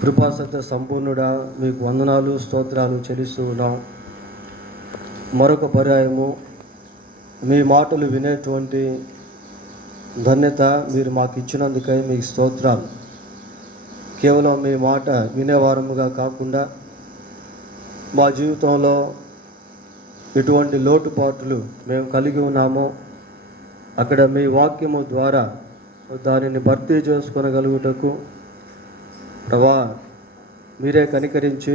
కృపాసత్య సంపూర్ణుడా, మీకు వందనాలు స్తోత్రాలు చెల్లిస్తూ ఉన్నాం. మరొక పర్యాయము మీ మాటలు వినేటువంటి ధన్యత మీరు మాకు ఇచ్చినందుకై మీకు స్తోత్రాలు. కేవలం మీ మాట వినేవారముగా కాకుండా మా జీవితంలో ఎటువంటి లోటుపాట్లు మేము కలిగి ఉన్నామో అక్కడ మీ వాక్యము ద్వారా దానిని భర్తీ చేసుకొనగలుగుటకు ప్రభా మీరే కనికరించి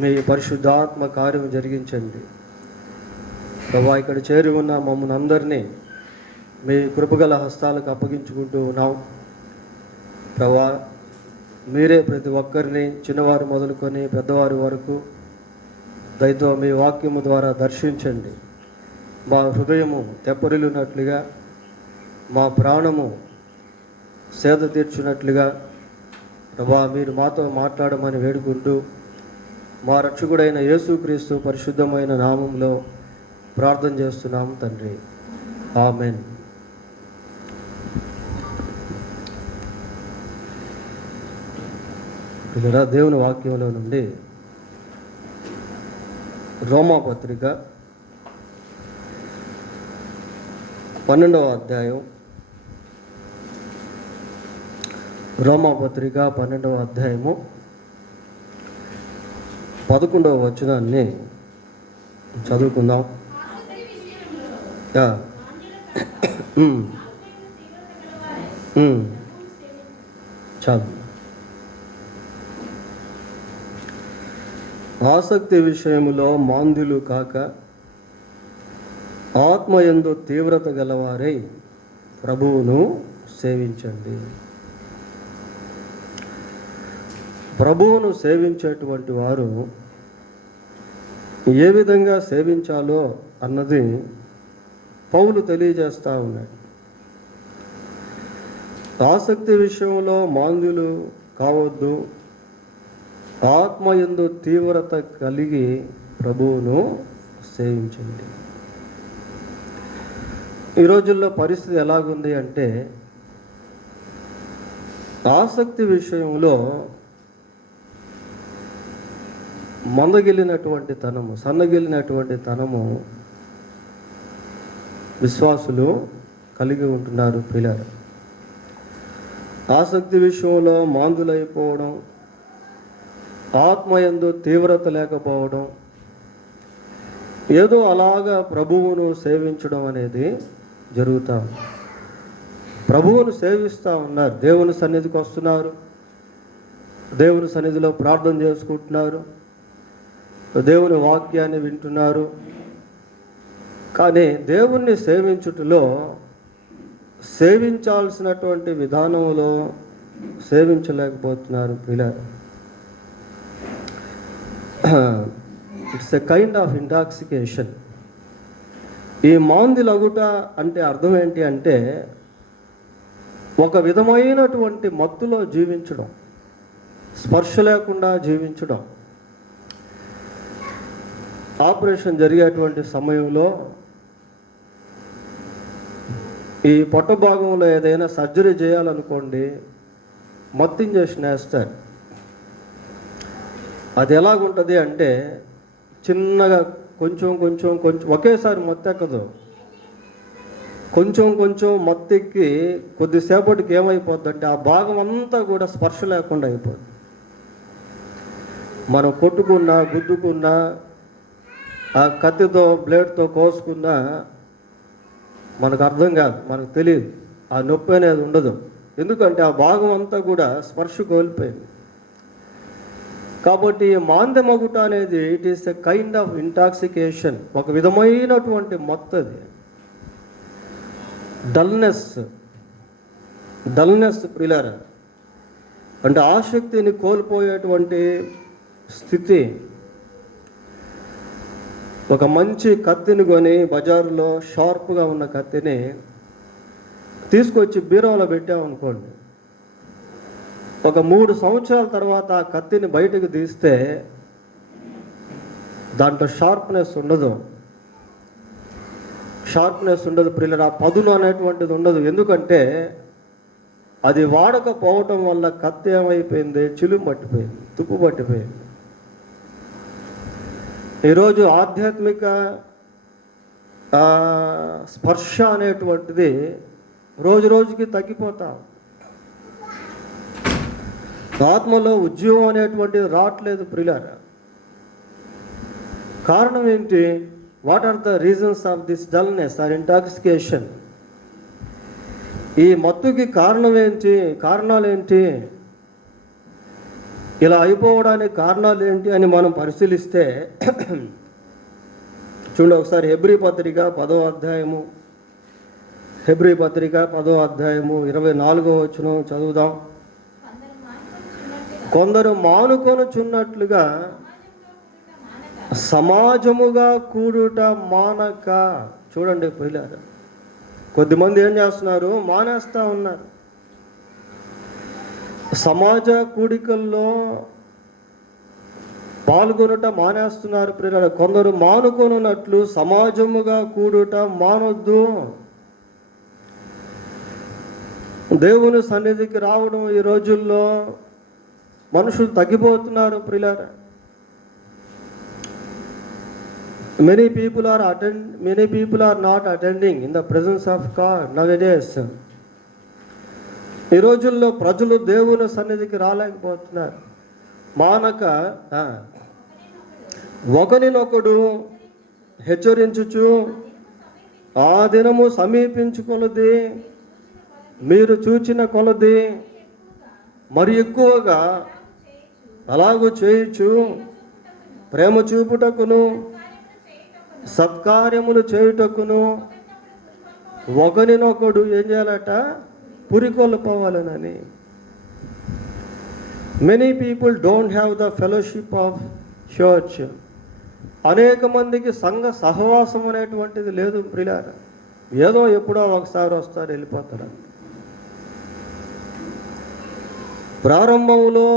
మీ పరిశుద్ధాత్మ కార్యం జరిగించండి. ప్రభా ఇక్కడ చేరి ఉన్న మమ్మల్ని అందరినీ మీ కృపగల హస్తాలకు అప్పగించుకుంటూ ఉన్నాం. ప్రభా మీరే ప్రతి ఒక్కరిని చిన్నవారు మొదలుకొని పెద్దవారి వరకు దయతో మీ వాక్యము ద్వారా దర్శించండి. మా హృదయము తెప్పరిల్లినట్లుగా, మా ప్రాణము సేద తీర్చున్నట్లుగా ప్రభా మీరు మాతో మాట్లాడమని వేడుకుంటూ మా రక్షకుడైన యేసుక్రీస్తు పరిశుద్ధమైన నామంలో ప్రార్థన చేస్తున్నాము తండ్రి, ఆమెన్. ఇలా దేవుని వాక్యంలో నుండి రోమాపత్రిక 12వ అధ్యాయం, రోమాపత్రిక 12వ అధ్యాయము 11వ వచనాన్ని చదువుకుందాం. చాలు. ఆసక్తి విషయములో మాంద్యులు కాక ఆత్మయందు తీవ్రత గలవారై ప్రభువును సేవించండి. ప్రభువును సేవించేటువంటి వారు ఏ విధంగా సేవించాలో అన్నది పౌలు తెలియజేస్తూ ఉన్నాడు. ఆసక్తి విషయంలో మాంద్యులు కావద్దు, ఆత్మయందు తీవ్రత కలిగి ప్రభువును సేవించండి. ఈ రోజుల్లో పరిస్థితి ఎలాగుంది అంటే, ఆసక్తి విషయంలో మందగిలినటువంటి తనము, సన్నగిలినటువంటి తనము విశ్వాసులు కలిగి ఉంటున్నారు. పిల్లలు ఆసక్తి విషయంలో మాందులైపోవడం, ఆత్మయందు తీవ్రత లేకపోవడం, ఏదో అలాగా ప్రభువును సేవించడం అనేది జరుగుతూ ఉంది. ప్రభువును సేవిస్తూ ఉన్నారు, దేవుని సన్నిధికి వస్తున్నారు, దేవుని సన్నిధిలో ప్రార్థన చేసుకుంటున్నారు, దేవుని వాక్యాన్ని వింటున్నారు. కానీ దేవుణ్ణి సేవించుటలో సేవించాల్సినటువంటి విధానంలో సేవించలేకపోతున్నారు పిల్లలు. It's a kind of intoxication. ఈ మాందిలగుట అంటే అర్థం ఏంటి అంటే, ఒక విధమైనటువంటి మత్తులో జీవించడం, స్పర్శ లేకుండా జీవించడం. ఆపరేషన్ జరిగేటువంటి సమయంలో ఈ పొట్ట భాగంలో ఏదైనా సర్జరీ చేయాలనుకోండి, మత్తు ఇంజెక్షన్ వేస్తారు. అది ఎలాగుంటుంది అంటే, చిన్నగా కొంచెం కొంచెం కొంచెం ఒకేసారి మత్తు ఎక్కదు. కొంచెం కొంచెం మత్తెక్కి కొద్దిసేపటికి ఏమైపోద్ది అంటే, ఆ భాగం అంతా కూడా స్పర్శ లేకుండా అయిపోద్ది. మనం కొట్టుకున్నా, గుద్దుకున్నా, ఆ కత్తితో బ్లేడ్తో కోసుకున్నా మనకు అర్థం కాదు, మనకు తెలియదు, ఆ నొప్పి అనేది ఉండదు. ఎందుకంటే ఆ భాగం అంతా కూడా స్పర్శ కోల్పోయింది. కాబట్టి మాంద్యమగుట అనేది it is a kind of intoxication, ఒక విధమైనటువంటి మత్తు. అది డల్నెస్ ప్రియులారా, అంటే ఆసక్తిని కోల్పోయేటువంటి స్థితి. ఒక మంచి కత్తిని కొని బజారులో షార్ప్గా ఉన్న కత్తిని తీసుకొచ్చి బీరువాలో పెట్టామనుకోండి, ఒక 3 సంవత్సరాల తర్వాత ఆ కత్తిని బయటకు తీస్తే దాంట్లో షార్ప్నెస్ ఉండదు. షార్ప్నెస్ ఉండదు ప్రియులారా, పదును అనేటువంటిది ఉండదు. ఎందుకంటే అది వాడకపోవటం వల్ల కత్తి ఏమైపోయింది, చిలుము పట్టిపోయింది, తుప్పు పట్టిపోయింది. ఈరోజు ఆధ్యాత్మిక స్పర్శ అనేటువంటిది రోజు రోజుకి తగ్గిపోతాం. ఆత్మలో ఉద్యోగం అనేటువంటిది రావట్లేదు ప్రియులారా. కారణం ఏంటి? What are the reasons of this dullness or intoxication? ఈ మత్తుకి కారణాలు ఏంటి? ఇలా అయిపోవడానికి కారణాలు ఏంటి అని మనం పరిశీలిస్తే చూడండి ఒకసారి హెబ్రీ పత్రిక 10వ అధ్యాయము 24వ వచనం చదువుదాం. కొందరు మానుకొనుచున్నట్లుగా సమాజముగా కూడుట మానక. చూడండి ప్రియులారా, కొద్దిమంది ఏం చేస్తున్నారు? మానేస్తూ ఉన్నారు. సమాజ కూడికల్లో పాల్గొనుట మానేస్తున్నారు ప్రియులారా. కొందరు మానుకొనున్నట్లు సమాజముగా కూడుట మానొద్దు. దేవుని సన్నిధికి రావడం ఈ రోజుల్లో మనుషులు తగ్గిపోతున్నారు ప్రియులారా. Many people are not attending in the presence of God nowadays. ఈ రోజుల్లో ప్రజలు దేవుని సన్నిధికి రాలేకపోతున్నారు. మానక ఒకరినొకడు హెచ్చరించుచు ఆ దినము సమీపించుకొలది, మీరు చూచిన కొలది మరి ఎక్కువగా అలాగూ చేయుచు ప్రేమ చూపుటకును సత్కార్యములు చేయుటకును ఒకరినొకడు ఏం చేయాలట? పురికొల్పోవాలనని. Many people don't have the fellowship of church. అనేక మందికి సంఘ సహవాసం అనేటువంటిది లేదు ప్రియులారా. ఏదో ఎప్పుడో ఒకసారి వస్తారు, వెళ్ళిపోతారు. ప్రారంభంలో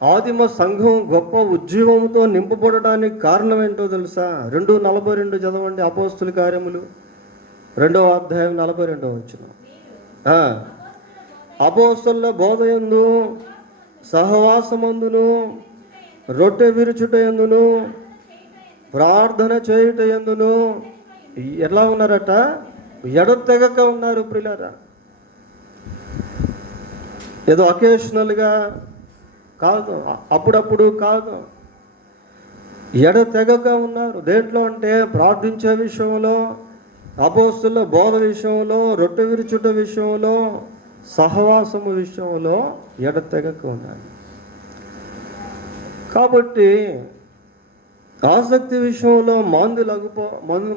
ఆదిమ సంఘం గొప్ప ఉజ్జీవంతో నింపబడడానికి కారణం ఏంటో తెలుసా? 2:42 చదవండి. అపోస్తుల కార్యములు 2వ అధ్యాయం 42వ వచనం. అపోస్తుల బోధయందు, సహవాసమందును, రొట్టె విరుచుట ఎందును, ప్రార్థన చేయుట ఎందును ఎలా ఉన్నారట? ఎడతెగక ఉన్నారు ప్రియులారా. ఏదో అకేషనల్గా కాదు, అప్పుడప్పుడు కాదు, ఎడతెగక ఉన్నారు. దేంట్లో అంటే ప్రార్థించే విషయంలో, అపోస్తుల బోధ విషయంలో, రొట్టె విరుచుట విషయంలో, సహవాసము విషయంలో ఎడతెగక ఉన్నారు. కాబట్టి ఆసక్తి విషయంలో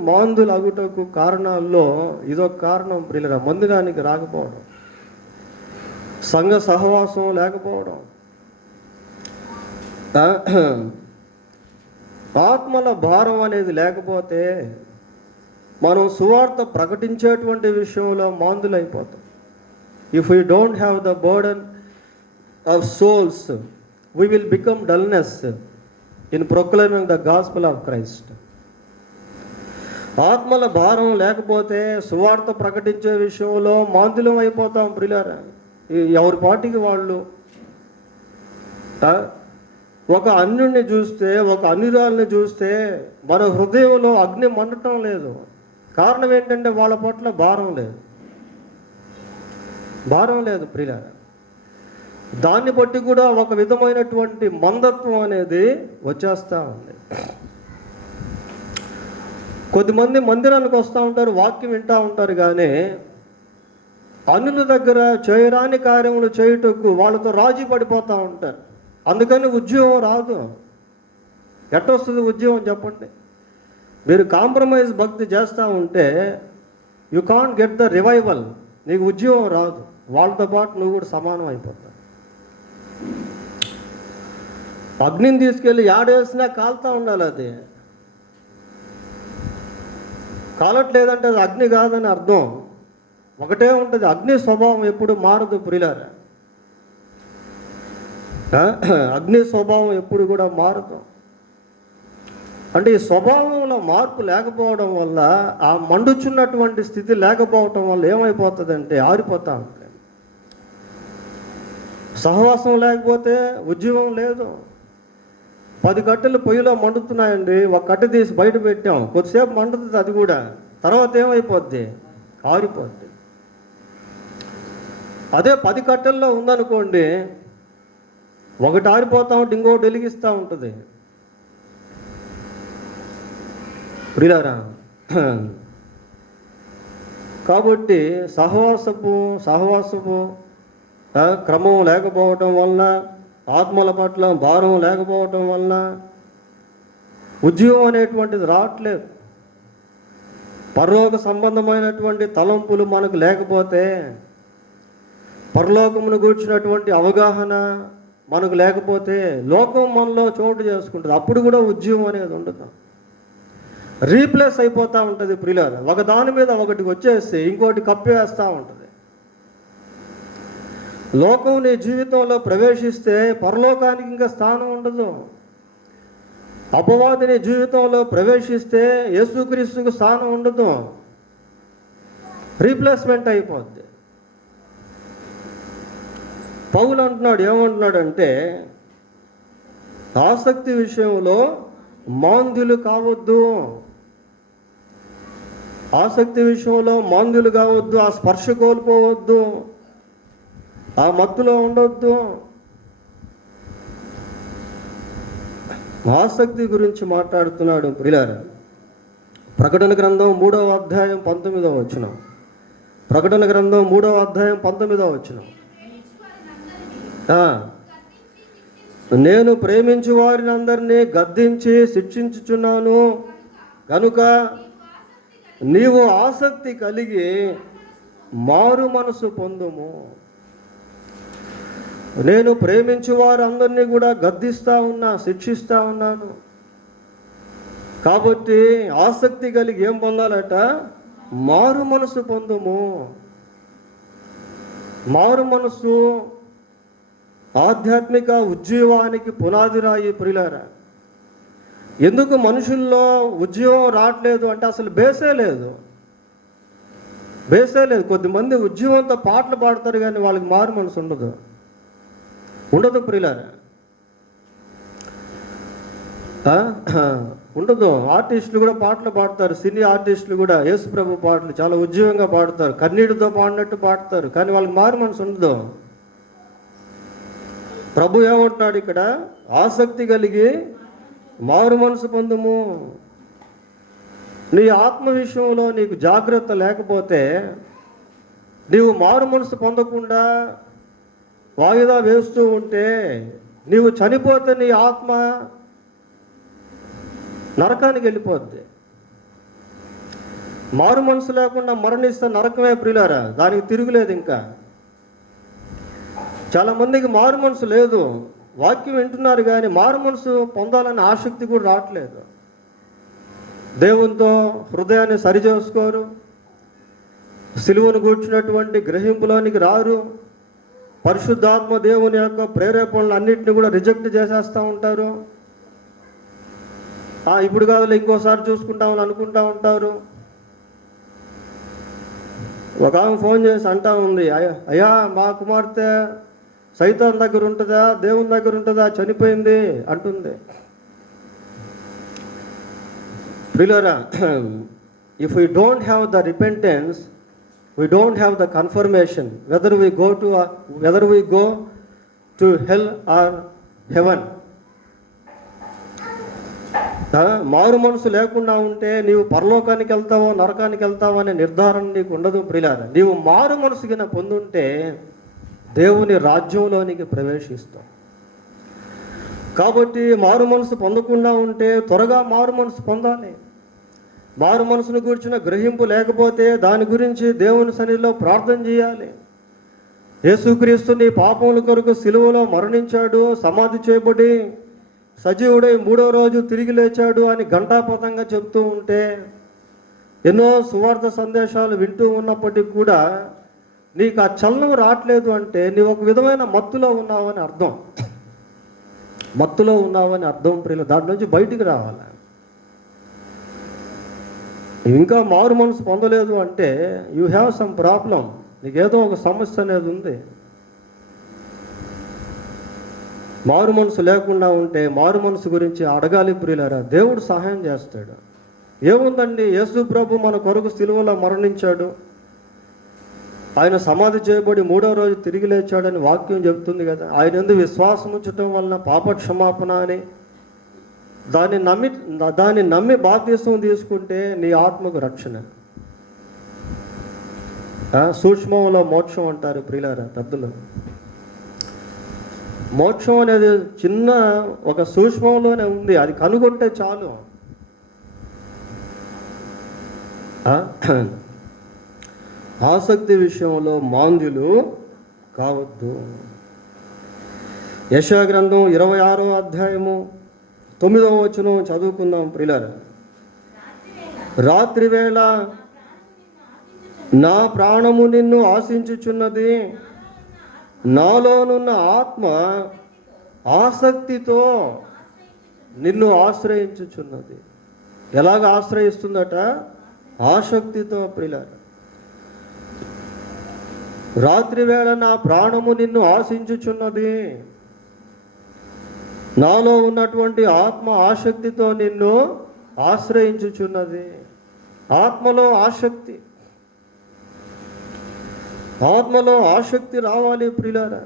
మాందులగుటకు కారణాల్లో ఇదొక కారణం ప్రియులరా. మందిరానికి రాకపోవడం, సంఘ సహవాసం లేకపోవడం, ఆత్మల భారం అనేది లేకపోతే మనం సువార్త ప్రకటించేటువంటి విషయంలో మాందులైపోతాం. If you don't have the burden of souls, we will become dullness in proclaiming the gospel of Christ. ఆత్మల భారం లేకపోతే సువార్త ప్రకటించే విషయంలో మాందులం అయిపోతాం ప్రియులారా. ఎవరి పాటికి వాళ్ళు. ఒక అన్యుడిని చూస్తే, ఒక అన్యురాల్ని చూస్తే మన హృదయంలో అగ్ని మండటం లేదు. కారణం ఏంటంటే వాళ్ళ పట్ల భారం లేదు ప్రియులారా. దాన్ని బట్టి కూడా ఒక విధమైనటువంటి మందత్వం అనేది వచ్చేస్తూ ఉంది. కొద్దిమంది మందిరానికి వస్తూ ఉంటారు, వాక్యం వింటూ ఉంటారు, కానీ అన్యుల దగ్గర చేయరాని కార్యములు చేయుటకు వాళ్ళతో రాజీ పడిపోతూ ఉంటారు. అందుకని ఉద్యోగం రాదు. ఎట్టొస్తుంది ఉద్యోగం చెప్పండి? మీరు కాంప్రమైజ్ భక్తి చేస్తూ ఉంటే you can't get the revival. నీకు ఉద్యోగం రాదు. వాళ్ళతో పాటు నువ్వు కూడా సమానం అయిపోతావు. అగ్నిని తీసుకెళ్ళి ఏడేసినా కాలుతూ ఉండాలి. అది కాలట్లేదంటే అది అగ్ని కాదని అర్థం. ఒకటే ఉంటుంది, అగ్ని స్వభావం ఎప్పుడు మారదు ప్రియులారా. అగ్ని స్వభావం ఎప్పుడు కూడా మారదు. అంటే ఈ స్వభావంలో మార్పు లేకపోవడం వల్ల, ఆ మండుచున్నటువంటి స్థితి లేకపోవటం వల్ల ఏమైపోతుందంటే ఆరిపోతూ ఉంటుంది. సహవాసం లేకపోతే ఉద్యమం లేదు. 10 కట్టెలు పొయ్యిలో మండుతున్నాయండి, ఒక కట్టె తీసి బయట పెట్టాం, కొద్దిసేపు మండుతుంది, అది కూడా తర్వాత ఏమైపోద్ది? ఆరిపోద్ది. అదే 10 కట్టెల్లో ఉందనుకోండి, ఒకటి ఆరిపోతూ ఉంటే ఇంకోటి వెలిగిస్తూ ఉంటుంది. ప్రియులారా, కాబట్టి సహవాసపు క్రమం లేకపోవటం వలన, ఆత్మల పట్ల భారం లేకపోవటం వలన ఉద్యోగం అనేటువంటిది రావట్లేదు. పరలోక సంబంధమైనటువంటి తలంపులు మనకు లేకపోతే, పరలోకమును గూర్చినటువంటి అవగాహన మనకు లేకపోతే లోకం మనలో చోటు చేసుకుంటుంది. అప్పుడు కూడా ఉద్యమం అనేది ఉండదు, రీప్లేస్ అయిపోతూ ఉంటుంది. ప్రియులారా, ఒక దాని మీద ఒకటి వచ్చేసి ఇంకోటి కప్పివేస్తూ ఉంటుంది. లోకం నీ జీవితంలో ప్రవేశిస్తే పరలోకానికి ఇంకా స్థానం ఉండదు. అపవాది నీ జీవితంలో ప్రవేశిస్తే యేసుక్రీస్తుకు స్థానం ఉండదు, రీప్లేస్మెంట్ అయిపోద్ది. పౌలు అంటున్నాడు, ఏమంటున్నాడంటే, ఆసక్తి విషయంలో మాంద్యులు కావద్దు. ఆసక్తి విషయంలో మాంద్యులు కావద్దు, ఆ స్పర్శ కోల్పోవద్దు, ఆ మత్తులో ఉండొద్దు. ఆసక్తి గురించి మాట్లాడుతున్నాడు. ప్రియులారా, ప్రకటన గ్రంథం 3వ అధ్యాయం 19వ వచనం. ప్రకటన గ్రంథం 3వ అధ్యాయం 19వ వచనం. నేను ప్రేమించు వారిని అందరినీ గద్దించి శిక్షించుచున్నాను కనుక నీవు ఆసక్తి కలిగి మారు మనసు పొందుము. నేను ప్రేమించు వారందరినీ కూడా గద్దిస్తూ ఉన్నా, శిక్షిస్తూ ఉన్నాను. కాబట్టి ఆసక్తి కలిగి ఏం పొందాలట? మారు మనసు పొందుము. మారు మనసు ఆధ్యాత్మిక ఉజ్జీవానికి పునాది రాయి. ప్రియులారా, ఎందుకు మనుషుల్లో ఉద్యోగం రావట్లేదు అంటే అసలు బేసే లేదు. కొద్దిమంది ఉద్యోగంతో పాటలు పాడతారు కానీ వాళ్ళకి మారు మనసు ఉండదు. ప్రియులారా, ఉండదు. ఆర్టిస్టులు కూడా పాటలు పాడతారు, సినీ ఆర్టిస్టులు కూడా యేసుప్రభు పాటలు చాలా ఉజ్జీవంగా పాడతారు, కన్నీటితో పాడినట్టు పాడతారు, కానీ వాళ్ళకి మారు మనసు ఉండదు. ప్రభు ఏమంటున్నాడు ఇక్కడ? ఆసక్తి కలిగి మారు మనసు పొందుము. నీ ఆత్మ విషయంలో నీకు జాగ్రత్త లేకపోతే, నీవు మారు మనసు పొందకుండా వాయిదా వేస్తూ ఉంటే, నీవు చనిపోతే నీ ఆత్మ నరకానికి వెళ్ళిపోద్ది. మారు మనసు లేకుండా మరణిస్తే నరకమే. ప్రియులారా, దానికి తిరుగులేదు. ఇంకా చాలామందికి మారు మనసు లేదు, వాక్యం వింటున్నారు కానీ మారు మనసు పొందాలనే ఆసక్తి కూడా రావట్లేదు. దేవునితో హృదయాన్ని సరిచేసుకోరు, సిలువను కూర్చున్నటువంటి గ్రహింపులోనికి రారు, పరిశుద్ధాత్మ దేవుని యొక్క ప్రేరేపణలు అన్నింటినీ కూడా రిజెక్ట్ చేసేస్తూ ఉంటారు. ఇప్పుడు కాదులే, ఇంకోసారి చూసుకుంటామని అనుకుంటా ఉంటారు. ఒక ఆమె ఫోన్ చేసి అంటా ఉంది, అయ్యా మా కుమార్తె సైతాన్ దగ్గర ఉంటుందా, దేవుని దగ్గర ఉంటుందా, చనిపోయింది అంటుంది. ప్రియులారా, if we don't have the repentance, we don't have the confirmation whether we go to hell or heaven. మారు మనసు లేకుండా ఉంటే నీవు పరలోకానికి వెళ్తావో నరకానికి వెళ్తావో అనే నిర్ధారణ నీకు ఉండదు. ప్రియులారా, నీవు మారు మనసు కింద పొందుంటే దేవుని రాజ్యంలోనికి ప్రవేశిస్తావు. కాబట్టి మారు మనసు పొందకుండా ఉంటే త్వరగా మారు మనసు పొందాలి. మారు మనసును గురించిన గ్రహింపు లేకపోతే దాని గురించి దేవుని సన్నిధిలో ప్రార్థన చేయాలి. యేసుక్రీస్తు నీ పాపముల కొరకు సిలువలో మరణించాడు, సమాధి చేయబడి సజీవుడై 3వ రోజు తిరిగి లేచాడు అని ఘంటాపథంగా చెప్తూ ఉంటే, ఎన్నో సువార్త సందేశాలు వింటూ ఉన్నప్పటికీ కూడా నీకు ఆ చలనం రావట్లేదు అంటే నీవు ఒక విధమైన మత్తులో ఉన్నావని అర్థం. ప్రియులు, దాని నుంచి బయటికి రావాలి. ఇంకా మారు మనసు పొందలేదు అంటే యూ హ్యావ్ సమ్ ప్రాబ్లం, నీకేదో ఒక సమస్య అనేది ఉంది. మారు మనసు లేకుండా ఉంటే మారు మనసు గురించి అడగాలి ప్రియులారా. దేవుడు సహాయం చేస్తాడు. ఏముందండి, యేసు ప్రభు మన కొరకు సిలువలో మరణించాడు, ఆయన సమాధి చేయబడి 3వ రోజు తిరిగి లేచాడని వాక్యం చెబుతుంది కదా. ఆయన యందు విశ్వాసం ఉంచటం వలన పాప క్షమాపణ అని, దాన్ని నమ్మి బాప్తిసం తీసుకుంటే నీ ఆత్మకు రక్షణ. సూక్ష్మంలో మోక్షం అంటారు ప్రియులారా పెద్దలు. మోక్షం అనేది చిన్న ఒక సూక్ష్మంలోనే ఉంది, అది కనుగొంటే చాలు. ఆసక్తి విషయంలో మాంద్యులు కావద్దు. యెషయా గ్రంథం 26వ అధ్యాయము 9వ వచనం చదువుకుందాం ప్రియులారా. రాత్రి వేళ నా ప్రాణము నిన్ను ఆశించుచున్నది, నాలోనున్న ఆత్మ ఆసక్తితో నిన్ను ఆశ్రయించుచున్నది. ఎలాగ ఆశ్రయిస్తుందట? ఆసక్తితో ప్రియులారా. రాత్రి వేళ నా ప్రాణము నిన్ను ఆశించుచున్నది, నాలో ఉన్నటువంటి ఆత్మ ఆసక్తితో నిన్ను ఆశ్రయించుచున్నది. ఆత్మలో ఆసక్తి, ఆత్మలో ఆసక్తి రావాలి ప్రియులారా.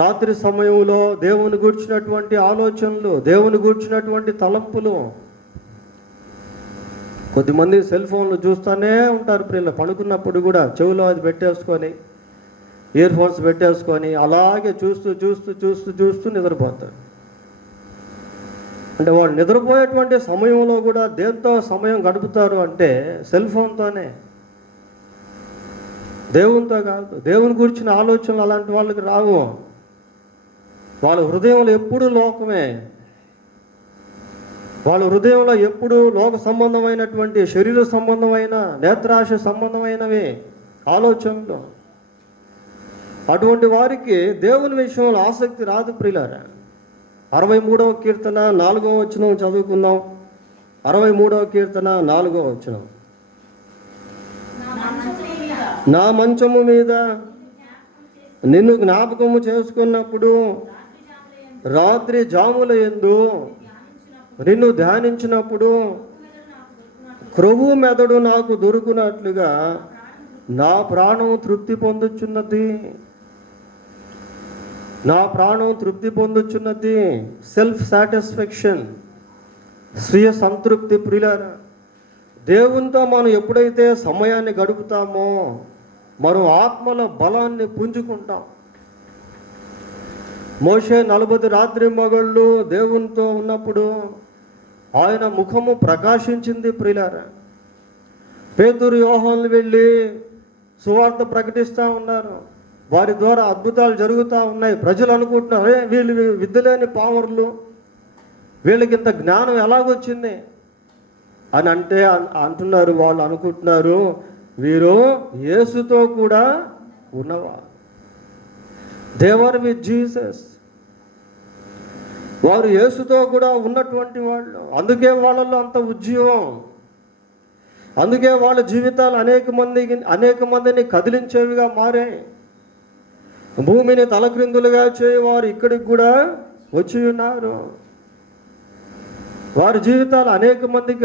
రాత్రి సమయంలో దేవుని గూర్చినటువంటి ఆలోచనలు, దేవుని గూర్చినటువంటి తలంపులు. కొద్దిమంది సెల్ ఫోన్లు చూస్తూనే ఉంటారు ప్రియుల. పడుకున్నప్పుడు కూడా చెవిలో అది పెట్టేసుకొని, ఇయర్ ఫోన్స్ పెట్టేసుకొని అలాగే చూస్తూ చూస్తూ చూస్తూ చూస్తూ నిద్రపోతారు. అంటే వాళ్ళు నిద్రపోయేటువంటి సమయంలో కూడా దేంతో సమయం గడుపుతారు అంటే సెల్ ఫోన్తోనే, దేవునితో కాదు. దేవుని గురించిన ఆలోచనలు అలాంటి వాళ్ళకి రావు. వాళ్ళ హృదయంలో ఎప్పుడూ లోకమే, వాళ్ళ హృదయంలో ఎప్పుడూ లోక సంబంధమైనటువంటి, శరీర సంబంధమైన, నేత్రాశ సంబంధమైనవి ఆలోచనలు. అటువంటి వారికి దేవుని విషయంలో ఆసక్తి రాదు ప్రియులారా. 63వ కీర్తన 4వ వచనం చదువుకుందాం. 63వ కీర్తన 4వ వచనం. నా మంచము మీద నిన్ను జ్ఞాపకము చేసుకున్నప్పుడు, రాత్రి జాముల యందు నిన్ను ధ్యానించినప్పుడు, క్రొవ్వు మెదడు నాకు దొరుకునట్లుగా నా ప్రాణం తృప్తి పొందుచున్నది. నా ప్రాణం తృప్తి పొందుచున్నది. సెల్ఫ్ సాటిస్ఫాక్షన్, స్వీయ సంతృప్తి ప్రియులారా. దేవునితో మనం ఎప్పుడైతే సమయాన్ని గడుపుతామో మనం ఆత్మల బలాన్ని పుంజుకుంటాం. మోషే 40 రాత్రి మగళ్ళు దేవునితో ఉన్నప్పుడు ఆయన ముఖము ప్రకాశించింది ప్రియులారా. పేతురు, యోహానులు వెళ్ళి సువార్త ప్రకటిస్తూ ఉన్నారు. వారి ద్వారా అద్భుతాలు జరుగుతూ ఉన్నాయి. ప్రజలు అనుకుంటున్నారు, వీళ్ళు విద్యలేని పామరులు, వీళ్ళకి ఇంత జ్ఞానం ఎలాగొచ్చింది అని అంటున్నారు. వాళ్ళు అనుకుంటున్నారు వీరు యేసుతో కూడా ఉన్నవా. They were with Jesus. వారు యేసుతో కూడా ఉన్నటువంటి వాళ్ళు. అందుకే వాళ్ళల్లో అంత ఉద్యోగం, అందుకే వాళ్ళ జీవితాలు అనేక మందిని కదిలించేవిగా మారాయి. భూమిని తలక్రిందులుగా చేయవారు ఇక్కడికి కూడా వచ్చి ఉన్నారు. వారి జీవితాలు అనేక మందికి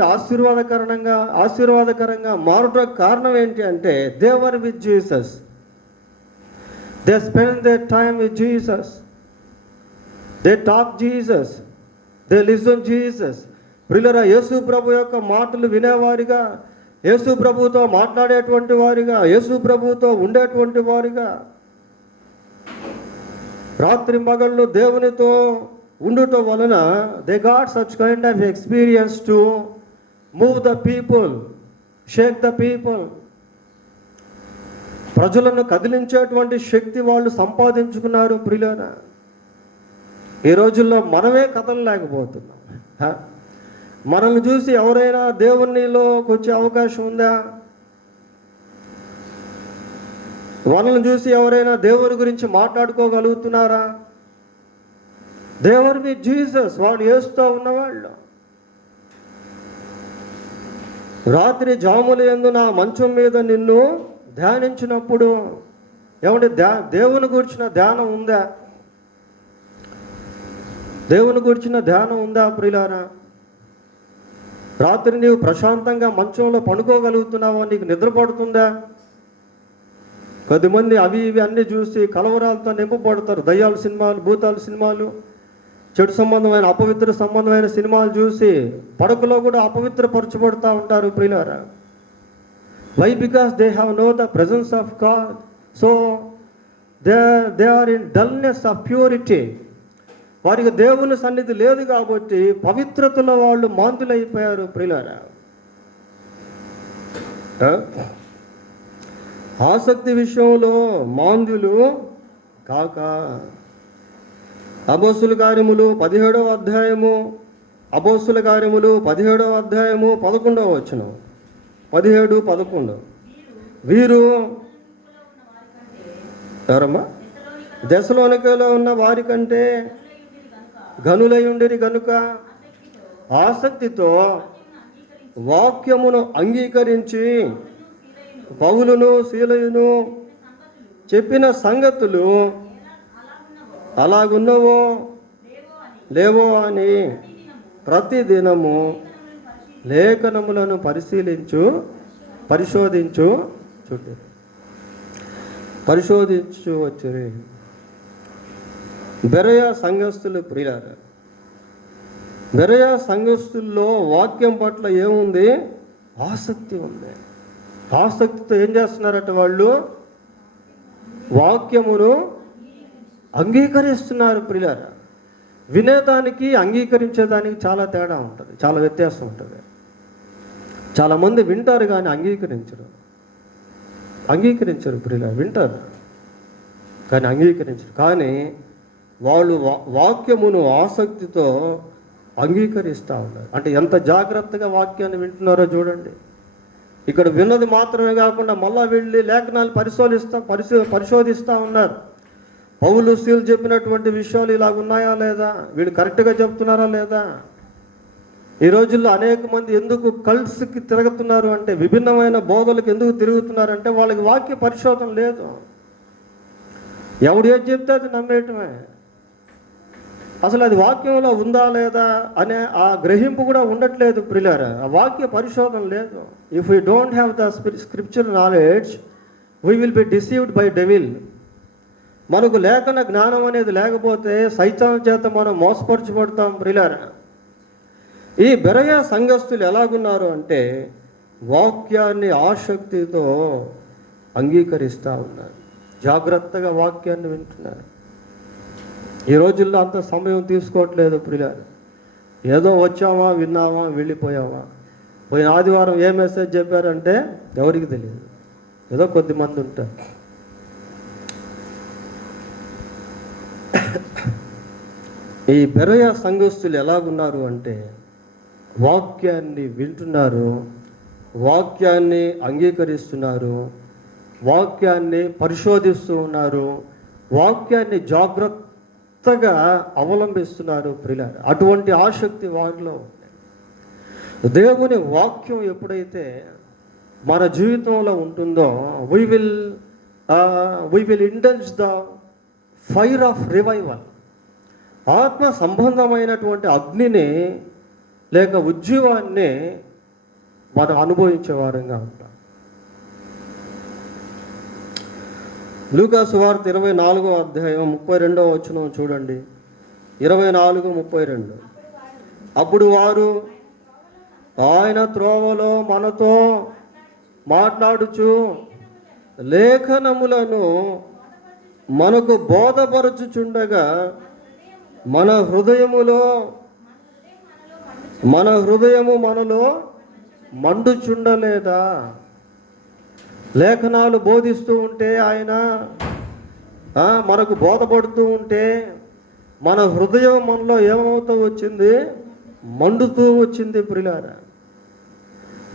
ఆశీర్వాదకరంగా మారడానికి కారణం ఏంటి అంటే they were with Jesus. They spend there time with Jesus. They talk Jesus. They listen Jesus. ప్రియులారా, యేసు ప్రభు యొక్క మాటలు వినేవారిగా, యేసు ప్రభుతో మాట్లాడేటువంటి వారిగా, యేసు ప్రభుతో ఉండేటువంటి వారిగా, రాత్రి మగళ్ళు దేవునితో ఉండుట వలన they got such kind of experience to move the people, Sheikh the people. ప్రజలను కదిలించేటువంటి శక్తి వాళ్ళు సంపాదించుకున్నారు ప్రియులారా. ఈ రోజుల్లో మనమే కదలలేకపోతున్నాం. మనల్ని చూసి ఎవరైనా దేవునిలోకి వచ్చే అవకాశం ఉందా? వాళ్ళని చూసి ఎవరైనా దేవుని గురించి మాట్లాడుకోగలుగుతున్నారా? దేవర్ విత్ జీసస్. వాడు యేసుతో ఉన్నవాళ్ళు. రాత్రి జాముల యందు నా మంచం మీద నిన్ను ధ్యానించినప్పుడు, ఏమంటే దేవుని గురించిన ధ్యానం ఉందా? దేవుని గురించిన ధ్యానం ఉందా ప్రియులారా? రాత్రి నీవు ప్రశాంతంగా మంచంలో పడుకోగలుగుతున్నావా? నీకు నిద్ర పడుతుందా? కొద్దిమంది అవి ఇవి అన్నీ చూసి కలవరాలతో నింపబడతారు. దయ్యాల సినిమాలు, భూతాల సినిమాలు, చెడు సంబంధమైన అపవిత్ర సంబంధమైన సినిమాలు చూసి పడకలో కూడా అపవిత్రపరచబడుతూ ఉంటారు ప్రియులారా. Why? Because they have no the presence of God. So they are in dullness of purity. వారికి దేవుని సన్నిధి లేదు కాబట్టి పవిత్రతలో వాళ్ళు మాంతులైపోయారు ప్రియులారా. ఆసక్తి విషయంలో మాంద్యులు కాక. అపోస్తుల కార్యములు 17వ అధ్యాయము, అపోస్తుల కార్యములు 17వ అధ్యాయము 11వ వచనం, 17, 11. వీరు ఎవరమ్మా? దెసలోనికలో ఉన్న వారి కంటే ఘనులై ఉండిరి గనుక ఆసక్తితో వాక్యమును అంగీకరించి పౌలును సీలయును చెప్పిన సంగతులు అలాగున్నవో లేవో అని ప్రతిదినము లేఖనములను పరిశోధించు వచ్చి బెరయా సంఘస్థులు ప్రియులారా. బెరయా సంఘస్థుల్లో వాక్యం పట్ల ఏముంది? ఆసక్తి ఉంది. ఆసక్తితో ఏం చేస్తున్నారట? వాళ్ళు వాక్యమును అంగీకరిస్తున్నారు ప్రియులారా. వినేదానికి అంగీకరించేదానికి చాలా తేడా ఉంటుంది, చాలా వ్యత్యాసం ఉంటుంది. చాలామంది వింటారు కానీ అంగీకరించరు ప్రియులారా. వింటారు కానీ అంగీకరించరు. కానీ వాళ్ళు వాక్యమును ఆసక్తితో అంగీకరిస్తూ ఉన్నారు. అంటే ఎంత జాగ్రత్తగా వాక్యాన్ని వింటున్నారో చూడండి. ఇక్కడ విన్నది మాత్రమే కాకుండా మళ్ళా వెళ్ళి లేఖనాలు పరిశోధిస్తూ ఉన్నారు. పౌలు సీలు చెప్పినటువంటి విషయాలు ఇలాగ ఉన్నాయా లేదా, వీళ్ళు కరెక్ట్గా చెప్తున్నారా లేదా. ఈ రోజుల్లో అనేక మంది ఎందుకు కల్ట్స్కి తిరుగుతున్నారు అంటే, విభిన్నమైన బోధలకు ఎందుకు తిరుగుతున్నారంటే వాళ్ళకి వాక్య పరిశోధన లేదు. ఎవడు ఏది చెప్తే అది నమ్మేయటమే. అసలు అది వాక్యంలో ఉందా లేదా అనే ఆ గ్రహింపు కూడా ఉండట్లేదు ప్రియులారా. ఆ వాక్య పరిశోధన లేదు. If we don't have the scripture knowledge we will be deceived by devil. మనకు లేఖన జ్ఞానం అనేది లేకపోతే సైతాను చేత మనం మోసపరచబడతాం ప్రియులారా. ఈ బెరయా సంఘస్థులు ఎలాగున్నారు అంటే వాక్యాన్ని ఆసక్తితో అంగీకరిస్తూ ఉన్నారు, జాగ్రత్తగా వాక్యాన్ని వింటున్నారు. ఈ రోజుల్లో అంత సమయం తీసుకోవట్లేదు ప్రియులారా. ఏదో వచ్చామా, విన్నామా, వెళ్ళిపోయామా. పోయిన ఆదివారం ఏ మెసేజ్ చెప్పారంటే ఎవరికి తెలియదు, ఏదో కొద్దిమంది ఉంటారు. ఈ బెరయా సంఘస్థులు ఎలాగున్నారు అంటే వాక్యాన్ని వింటున్నారు, వాక్యాన్ని అంగీకరిస్తున్నారు, వాక్యాన్ని పరిశోధిస్తూ ఉన్నారు, వాక్యాన్ని జాగ్రత్తగా అవలంబిస్తున్నారు ప్రియులారా. అటువంటి ఆసక్తి వారిలో ఉంది. దేవుని వాక్యం ఎప్పుడైతే మన జీవితంలో ఉంటుందో we will indulge the fire of revival. ఆత్మ సంబంధమైనటువంటి అగ్నిని లేక ఉజ్జీవాన్ని మనం అనుభవించే వారంగా ఉంటాం. లూకా సువార్త 24వ అధ్యాయం 32వ వచనం చూడండి. 24:32. అప్పుడు వారు ఆయన త్రోవలో మనతో మాట్లాడుచు లేఖనములను మనకు బోధపరచుచుండగా మన హృదయము మనలో మండుచుండలేదా? లేఖనాలు బోధిస్తూ ఉంటే, ఆయన మనకు బోధపడుతూ ఉంటే మన హృదయం మనలో ఏమవుతూ వచ్చింది? మండుతూ వచ్చింది ప్రియులారా.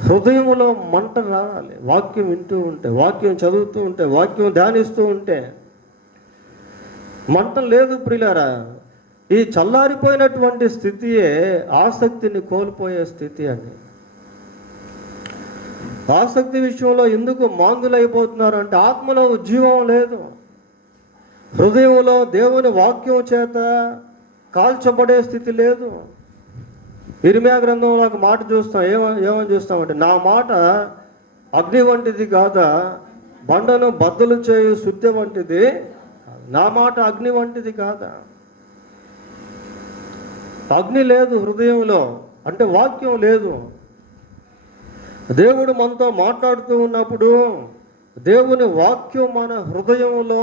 హృదయంలో మంట రావాలి వాక్యం వింటూ ఉంటే, వాక్యం చదువుతూ ఉంటే, వాక్యం ధ్యానిస్తూ ఉంటే. మంట లేదు ప్రియులారా. ఈ చల్లారిపోయినటువంటి స్థితియే ఆసక్తిని కోల్పోయే స్థితి అని. ఆసక్తి విషయంలో ఎందుకు మాందులైపోతున్నారు అంటే ఆత్మలో ఉజ్జీవం లేదు. హృదయంలో దేవుని వాక్యం చేత కాల్చబడే స్థితి లేదు. ఇర్మియా గ్రంథంలో ఒక మాట చూస్తాం. ఏమని చూస్తామంటే, నా మాట అగ్ని వంటిది కాదా, బండను బద్దలు చేయు శుద్ధి వంటిది. నా మాట అగ్ని వంటిది కాదా. అగ్ని లేదు హృదయంలో, అంటే వాక్యం లేదు. దేవుడు మనతో మాట్లాడుతూ ఉన్నప్పుడు దేవుని వాక్యం మన హృదయంలో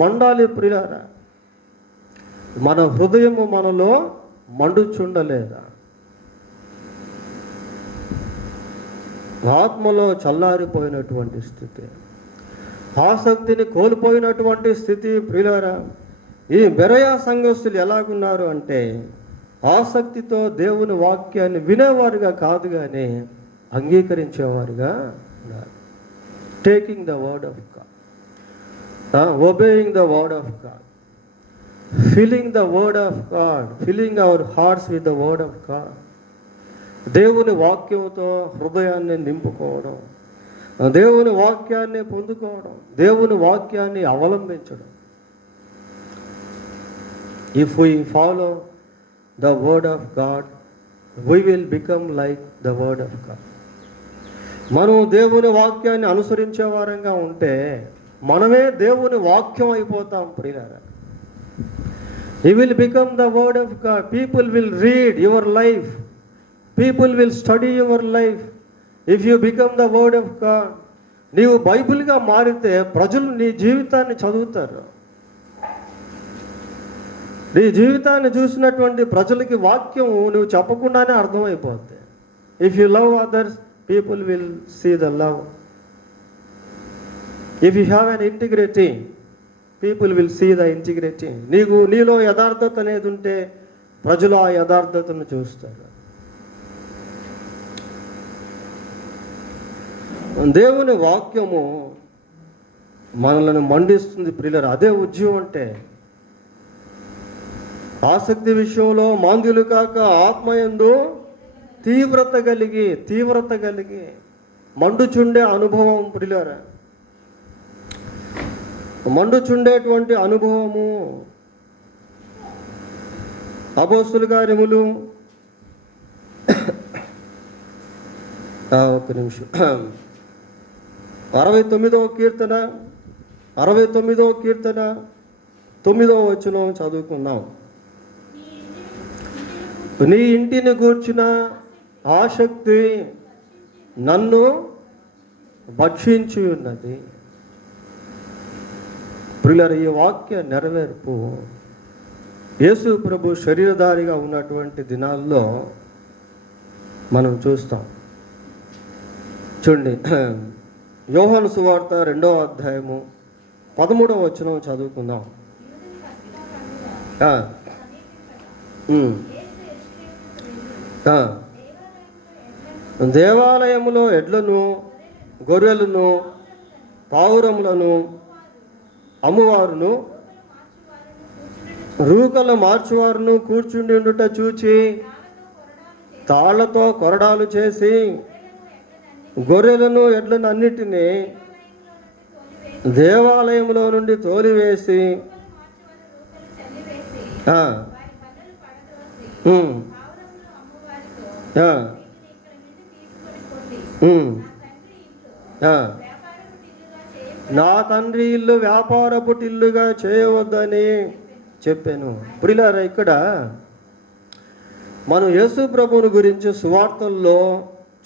మండాలి ప్రియులారా. మన హృదయము మనలో మండుచుండలేదా? ఆత్మలో చల్లారిపోయినటువంటి స్థితి, ఆసక్తిని కోల్పోయినటువంటి స్థితి ప్రియులారా. ఈ బెరయా సంఘస్థులు ఎలాగున్నారు అంటే, ఆసక్తితో దేవుని వాక్యాన్ని వినేవారుగా కాదు కానీ అంగీకరించేవారుగా ఉన్నారు. Taking the word of God, obeying the word of God, filling the word of God, filling our hearts with the word of God. దేవుని వాక్యంతో హృదయాన్ని నింపుకోవడం, దేవుని వాక్యాన్ని పొందుకోవడం, దేవుని వాక్యాన్ని అవలంబించడం. If we follow the word of God, we will become like the word of God. మనం దేవుని వాక్యాన్ని అనుసరించే వారంగా ఉంటే మనమే దేవుని వాక్యం అయిపోతాం ప్రియులారా. You will become the word of God. People will read your life, people will study your life if you become the word of God. నీవు బైబిల్గా మారితే ప్రజలు నీ జీవితాన్ని చదువుతారు. నీ జీవితాన్ని చూసినటువంటి ప్రజలకి వాక్యం నువ్వు చెప్పకుండానే అర్థమైపోద్ది. If you love others, people will see the love. If you have an integrity, people will see the integrity. నీలో యథార్థత అనేది ఉంటే ప్రజలు ఆ యథార్థతను చూస్తారు. దేవుని వాక్యము మనల్ని మండిస్తుంది ప్రియులారా. అదే ఉద్యమం అంటే. ఆసక్తి విషయంలో మాంద్యులు కాక ఆత్మయందు తీవ్రత కలిగి మండుచుండే అనుభవం ప్రియులారా. మండుచుండేటువంటి అనుభవము. అపోస్తుల కార్యములు, ఒక్క నిమిషం, 69వ కీర్తన 9వ వచనం చదువుకున్నాం. నీ ఇంటిని గూర్చిన ఆసక్తి నన్ను భక్షించి ఉన్నది. ప్రియులారా, ఈ వాక్య నెరవేర్పు యేసు ప్రభు శరీరధారిగా ఉన్నటువంటి దినాల్లో మనం చూస్తాం. చూడండి, యోహాను సువార్త 2వ అధ్యాయము 13వ వచనం చదువుకుందాం. దేవాలయములో ఎడ్లను, గొర్రెలను, పావురములను అమ్మువారును, రూకల మార్చువారును కూర్చుండి ఉండుట చూచి తాళ్లతో కొరడాలు చేసి గొర్రెలను, ఎడ్లను అన్నిటినీ దేవాలయంలో నుండి తోలివేసి నా తండ్రి ఇల్లు వ్యాపారపు ఇల్లుగా చేయవద్దని చెప్పాను. ప్రియులారా, ఇక్కడ మనం యేసు ప్రభువుని గురించి సువార్తల్లో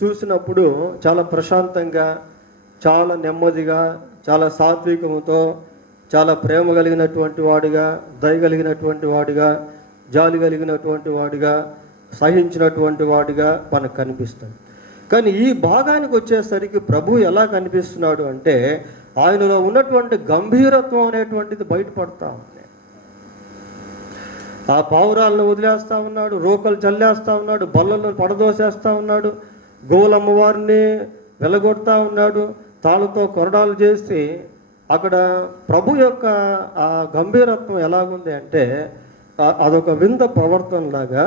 చూసినప్పుడు చాలా ప్రశాంతంగా, చాలా నెమ్మదిగా, చాలా సాత్వికముతో, చాలా ప్రేమ కలిగినటువంటి వాడిగా, దయ కలిగినటువంటి వాడిగా, జాలి కలిగినటువంటి వాడిగా, సహించినటువంటి వాడిగా మనకు కనిపిస్తాడు. కానీ ఈ భాగానికి వచ్చేసరికి ప్రభు ఎలా కనిపిస్తున్నాడు అంటే ఆయనలో ఉన్నటువంటి గంభీరత్వం అనేటువంటిది బయటపడతా ఉంది. ఆ పావురాలను వదిలేస్తూ ఉన్నాడు, రోకలు చల్లేస్తూ ఉన్నాడు, బల్లలను పడదోసేస్తూ ఉన్నాడు, గోలమ్మవారిని వెలగొడతా ఉన్నాడు, తాళ్ళతో కొరడాలు చేసి. అక్కడ ప్రభు యొక్క ఆ గంభీరత్వం ఎలాగుంది అంటే అదొక వింత ప్రవర్తనలాగా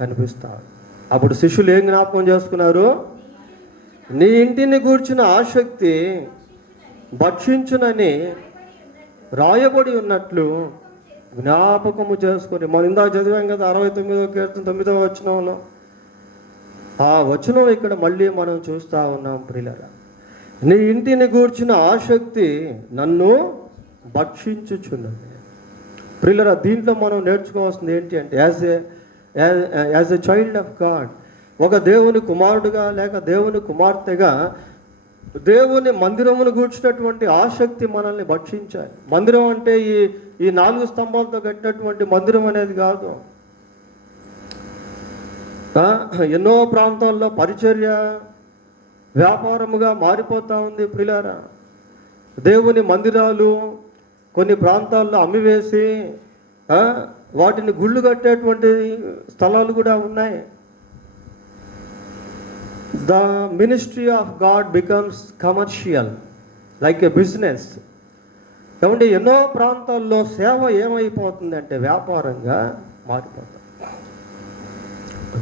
కనిపిస్తాడు. అప్పుడు శిష్యులు ఏం జ్ఞాపకం చేసుకున్నారు? నీ ఇంటిని గూర్చిన ఆసక్తి భక్షించునని రాయబడి ఉన్నట్లు జ్ఞాపకము చేసుకొని, మనం ఇందాక చదివాం కదా 69వ కీర్తన 9వ వచనంలో. ఆ వచనం ఇక్కడ మళ్ళీ మనం చూస్తూ ఉన్నాం ప్రియులారా. నీ ఇంటిని గూర్చిన ఆసక్తి నన్ను భక్షించుచున్నది. ప్రియులారా, దీంట్లో మనం నేర్చుకోవాల్సింది ఏంటి అంటే, as a child of God, ఒక దేవుని కుమారుడుగా లేక దేవుని కుమార్తెగా దేవుని మందిరమును గూర్చినటువంటి ఆసక్తి మనల్ని భక్షించాలి. మందిరం అంటే ఈ 4 స్తంభాలతో కట్టినటువంటి మందిరం అనేది కాదు. ఎన్నో ప్రాంతాల్లో పరిచర్య వ్యాపారముగా మారిపోతూ ఉంది ప్రియులారా. దేవుని మందిరాలు కొన్ని ప్రాంతాల్లో అమ్మివేసి వాటిని గుళ్ళు కట్టేటువంటి స్థలాలు కూడా ఉన్నాయి. The ministry of God becomes commercial, like a business. కాబట్టి ఎన్నో ప్రాంతాల్లో సేవ ఏమైపోతుందంటే వ్యాపారంగా మారిపోతుంది.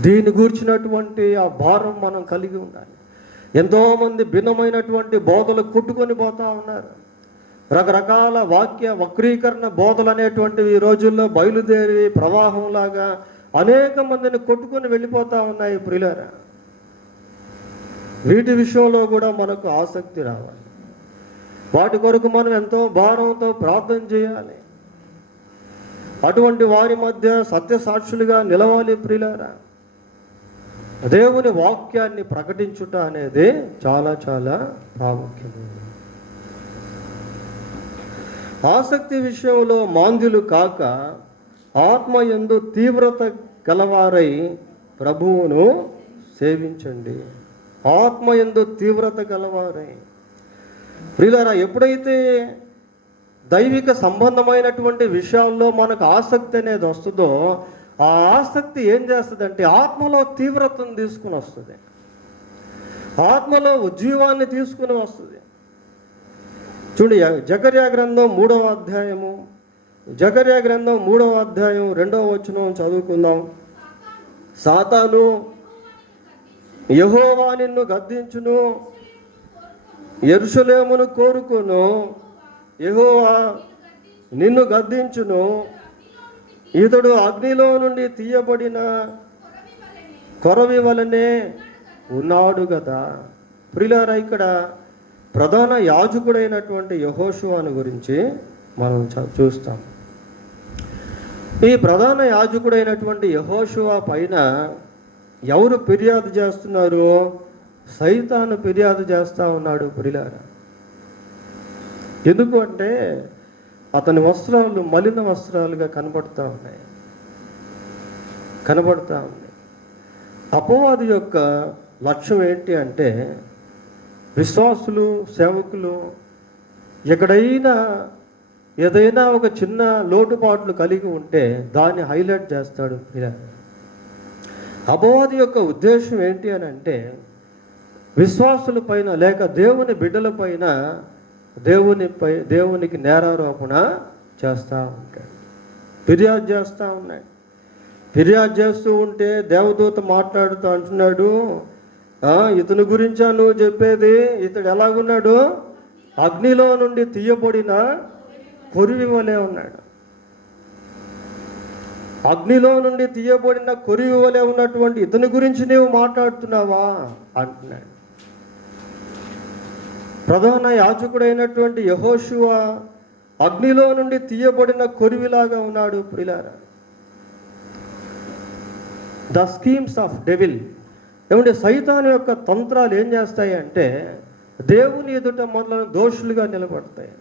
దీని గూర్చినటువంటి ఆ భారం మనం కలిగి ఉండాలి. ఎంతోమంది భిన్నమైనటువంటి బోధలు కొట్టుకొని పోతూ ఉన్నారు. రకరకాల వాక్య వక్రీకరణ బోధలు అనేటువంటివి ఈ రోజుల్లో బయలుదేరి ప్రవాహంలాగా అనేక మందిని కొట్టుకొని వెళ్ళిపోతూ ఉన్నాయి ప్రియులారా. వీటి విషయంలో కూడా మనకు ఆసక్తి రావాలి. వాటి కొరకు మనం ఎంతో భారంతో ప్రార్థన చేయాలి. అటువంటి వారి మధ్య సత్యసాక్షులుగా నిలవాలి ప్రియులారా. దేవుని వాక్యాన్ని ప్రకటించుట అనేది చాలా చాలా ప్రాముఖ్యమైనది. ఆసక్తి విషయంలో మాంద్యులు కాక ఆత్మయందు తీవ్రత గలవారై ప్రభువును సేవించండి. ఆత్మయందు తీవ్రత గలవారై. ప్రియులారా, ఎప్పుడైతే దైవిక సంబంధమైనటువంటి విషయాల్లో మనకు ఆసక్తి అనేది వస్తుందో, ఆ ఆసక్తి ఏం చేస్తుందంటే ఆత్మలో తీవ్రతను తీసుకుని వస్తుంది, ఆత్మలో ఉజ్జీవాన్ని తీసుకుని వస్తుంది. చూడు, జకర్యా గ్రంథం 3వ అధ్యాయము, జకర్యా గ్రంథం 3వ అధ్యాయం 2వ వచనం చదువుకుందాం. సాతాను యెహోవా నిన్ను గద్దించును, యెరూషలేమును కోరుకొను, యెహోవా నిన్ను గద్దించును, ఇతడు అగ్నిలో నుండి తీయబడిన కొరవి వలనే ఉన్నాడు కదా. ప్రియులారా, ఇక్కడ ప్రధాన యాజకుడైనటువంటి యెహోషువను గురించి మనం చూస్తాం. ఈ ప్రధాన యాజకుడైనటువంటి యెహోషువ పైన ఎవరు ఫిర్యాదు చేస్తున్నారు? సైతాను ఫిర్యాదు చేస్తూ ఉన్నాడు ప్రియులారా. ఎందుకు అంటే అతని వస్త్రాలు మలిన వస్త్రాలుగా కనబడుతూ ఉన్నాయి. అపవాది యొక్క లక్ష్యం ఏంటి అంటే, విశ్వాసులు సేవకులు ఎక్కడైనా ఏదైనా ఒక చిన్న లోటుపాట్లు కలిగి ఉంటే దాన్ని హైలైట్ చేస్తాడు. అపవాది యొక్క ఉద్దేశం ఏంటి అని అంటే, విశ్వాసుల పైన లేక దేవుని బిడ్డల పైన దేవునికి నేరారోపణ చేస్తూ ఉంటాడు, ఫిర్యాదు చేస్తూ ఉన్నాడు. ఫిర్యాదు చేస్తూ ఉంటే దేవదూత మాట్లాడుతూ అంటున్నాడు, ఇతని గురించా నువ్వు చెప్పేది? ఇతడు ఎలాగున్నాడు? అగ్నిలో నుండి తీయబడిన కొరివి వలె ఉన్నాడు. అగ్నిలో నుండి తీయబడిన కొరివి వలె ఉన్నటువంటి ఇతని గురించి నీవు మాట్లాడుతున్నావా అంటున్నాడు. ప్రధాన యాజకుడైనటువంటి యెహోషువ అగ్నిలో నుండి తీయబడిన కొరివిలాగా ఉన్నాడు ప్రియులారా. ద స్కీమ్స్ ఆఫ్ డెవిల్, ఏమంటే సైతాను యొక్క తంత్రాలు ఏం చేస్తాయి అంటే దేవుని ఎదుట మనల్ని దోషులుగా నిలబడతాయి.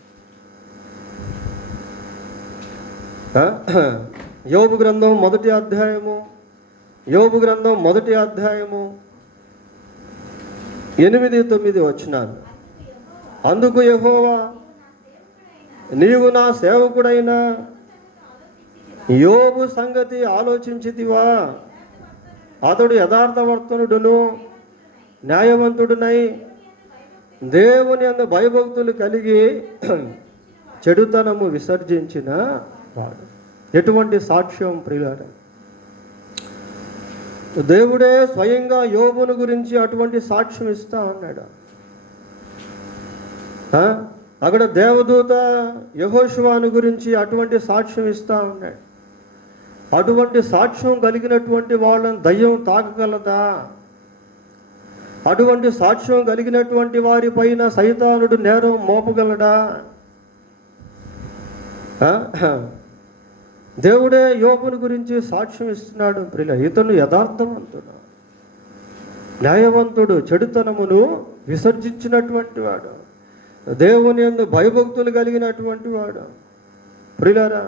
యోబు గ్రంథం 1వ అధ్యాయము 8-9 వచనాలు. అందుకు యెహోవా, నీవు నా సేవకుడైన యోబు సంగతి ఆలోచించితివా? అతడు యథార్థవర్తనుడును న్యాయవంతుడునై దేవుని యందు భయభక్తులు కలిగి చెడుతనము విసర్జించిన వాడు. ఎటువంటి సాక్ష్యం ప్రియులారా! దేవుడే స్వయంగా యోబును గురించి అటువంటి సాక్ష్యం ఇస్తా ఉన్నాడు. అక్కడ దేవదూత యెహోషువను గురించి అటువంటి సాక్ష్యం ఇస్తా ఉన్నాడు. అటువంటి సాక్ష్యం కలిగినటువంటి వాళ్ళని దయ్యం తాకగలదా? అటువంటి సాక్ష్యం కలిగినటువంటి వారి పైన సైతానుడు నేరం మోపగలడా? దేవుడే యోబుని గురించి సాక్ష్యం ఇస్తున్నాడు. ప్రియుల, ఇతను యథార్థవంతుడు, న్యాయవంతుడు, చెడుతనమును విసర్జించినటువంటి వాడు, దేవుని యందు భయభక్తులు కలిగినటువంటి వాడు. ప్రియులారా,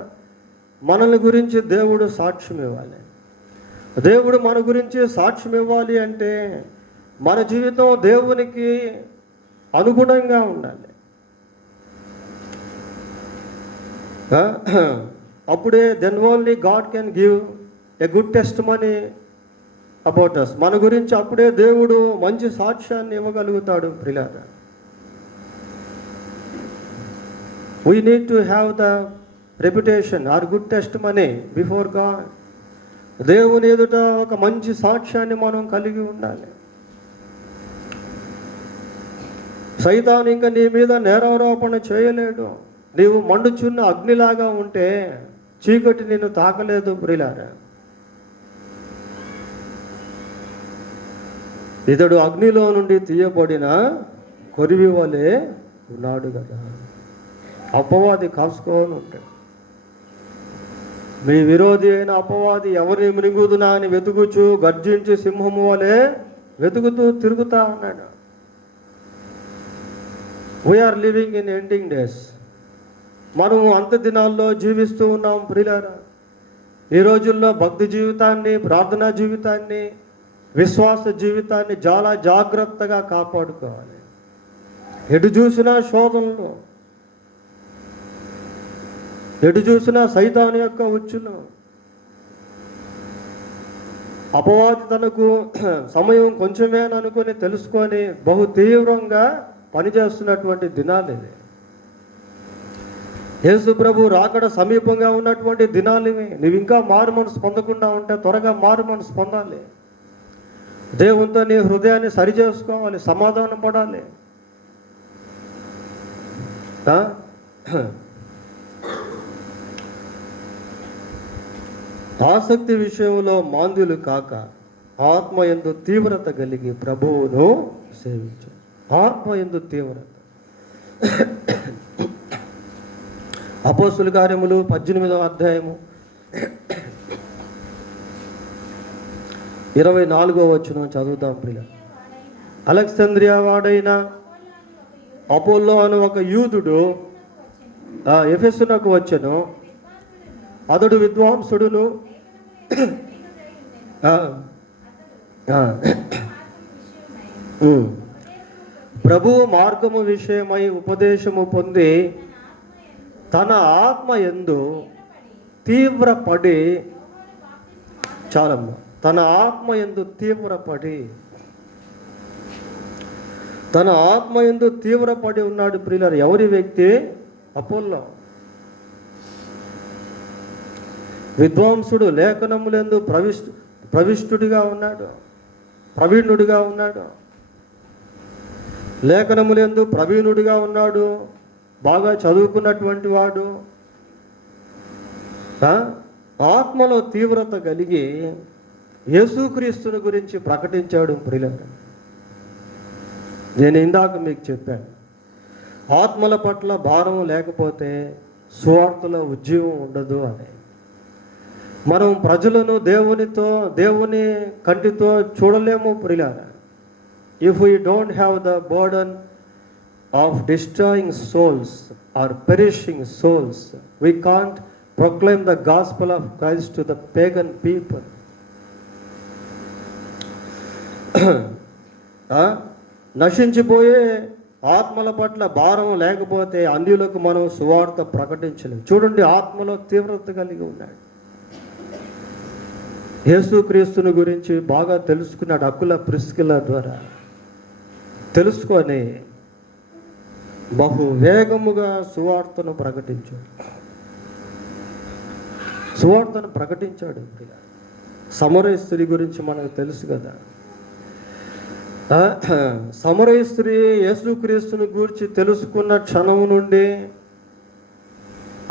మనల్ని గురించి దేవుడు సాక్ష్యం ఇవ్వాలి. దేవుడు మన గురించి సాక్ష్యం ఇవ్వాలి అంటే మన జీవితం దేవునికి అనుగుణంగా ఉండాలి. అప్పుడే then only God can give a good testimony about us. మన గురించి అప్పుడే దేవుడు మంచి సాక్ష్యాన్ని ఇవ్వగలుగుతాడు. ప్రియులారా, we need to have the reputation or good testimony before God. దేవుని ఎదుట ఒక మంచి సాక్ష్యాన్ని మనం కలిగి ఉండాలి. సైతాను ఇంకా నీ మీద నేరారోపణ చేయలేడు. నీవు మండుచున్న అగ్నిలాగా ఉంటే చీకటి నిన్ను తాకలేదు. ప్రియులారా, ఇతడు అగ్నిలో నుండి తీయబడిన కొరివి వలె ఉన్నాడు కదా. అపవాది కాసుకోని ఉంటాడు. మీ విరోధి అయిన అపవాది ఎవరిని మృంగుదునా అని వెతుకుచు గర్జించి సింహము వలె వెతుకుతూ తిరుగుతా ఉన్నాడు. We are living in ending days. మనము అంత దినాల్లో జీవిస్తూ ఉన్నాం. ప్రియులారా, ఈ రోజుల్లో భక్తి జీవితాన్ని, ప్రార్థనా జీవితాన్ని, విశ్వాస జీవితాన్ని చాలా జాగ్రత్తగా కాపాడుకోవాలి. ఎటు చూసినా శోధనలు, ఎటు చూసినా సైతాను యొక్క ఉచ్చులు. అపవాది తనకు సమయం కొంచెమేననుకొని తెలుసుకొని బహు తీవ్రంగా పనిచేస్తున్నటువంటి దినాలు ఇవి. యేసు ప్రభు రాకడ సమీపంగా ఉన్నటువంటి దినాలు ఇవి. నువ్వు ఇంకా మారు మనసు పొందకుండా ఉంటే త్వరగా మారు మనసు పొందాలి. దేవునితో నీ హృదయాన్ని సరిచేసుకోవాలి, సమాధానం పడాలి. ఆసక్తి విషయంలో మాంద్యులు కాక ఆత్మయందు తీవ్రత కలిగి ప్రభువును సేవించు. ఆత్మయందు తీవ్రత. అపోస్తుల కార్యములు 18వ అధ్యాయము 24వ వచనం చదువుతాం. ప్రియ, అలెగ్జాంద్రియా వాడైన అపోల్లో అని ఒక యూదుడు ఎఫెసునకు వచ్చెను. అతడు విద్వాంసుడును, ప్రభువు మార్గము విషయమై ఉపదేశము పొంది తన ఆత్మ యందు తీవ్రపడి, చాలమ్మ, తన ఆత్మ యందు తీవ్రపడి, తన ఆత్మ యందు తీవ్రపడి ఉన్నాడు. ప్రియులారా, ఎవరి వ్యక్తి? అపోల్లో. విద్వాంసుడు, లేఖనములందు ప్రవిష్టుడిగా ఉన్నాడు, ప్రవీణుడిగా ఉన్నాడు. లేఖనములందు ప్రవీణుడిగా ఉన్నాడు, బాగా చదువుకున్నటువంటి వాడు. ఆత్మలో తీవ్రత కలిగి యేసుక్రీస్తుని గురించి ప్రకటించాడు. ప్రియులారా, నేను ఇందాక మీకు చెప్పాను, ఆత్మల పట్ల భారం లేకపోతే సువార్తలో ఉజ్జీవం ఉండదు అని. మనం ప్రజలను దేవుని కంటితో చూడలేము. ప్రియులారా, if we don't have the burden of destroying souls or perishing souls, we can't proclaim the gospel of Christ to the pagan people. నశించిపోయే ఆత్మల పట్ల భారం లేకపోతే అన్యులకు మనం సువార్త ప్రకటించలేము. చూడండి, ఆత్మలో తీవ్రత కలిగి ఉన్నాడు. యేసుక్రీస్తుని గురించి బాగా తెలుసుకున్నాడు. అకుల ప్రిస్కిల ద్వారా తెలుసుకొని బహు వేగముగా సువార్తను ప్రకటించాడు. సమరయ స్త్రీ గురించి మనకు తెలుసు కదా. సమరయ స్త్రీ యేసుక్రీస్తుని గురించి తెలుసుకున్న క్షణం నుండి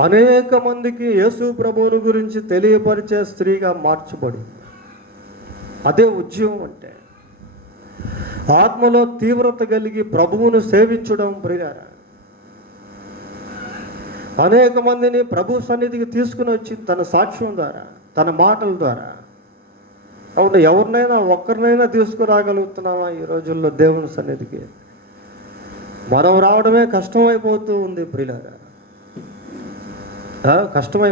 అనేక మందికి యేసు ప్రభువుని గురించి తెలియపరిచే స్త్రీగా మార్చబడింది. అదే ఉద్యమం అంటే. ఆత్మలో తీవ్రత కలిగి ప్రభువును సేవించడం ప్రియులారా. అనేక మందిని ప్రభు సన్నిధికి తీసుకుని వచ్చి తన సాక్ష్యం ద్వారా, తన మాటల ద్వారా. అవును, ఎవరినైనా ఒక్కరినైనా తీసుకురాగలుగుతున్నామా ఈ రోజుల్లో దేవుని సన్నిధికి? మనం రావడమే కష్టమైపోతూ ఉంది ప్రియులారా. కష్టమై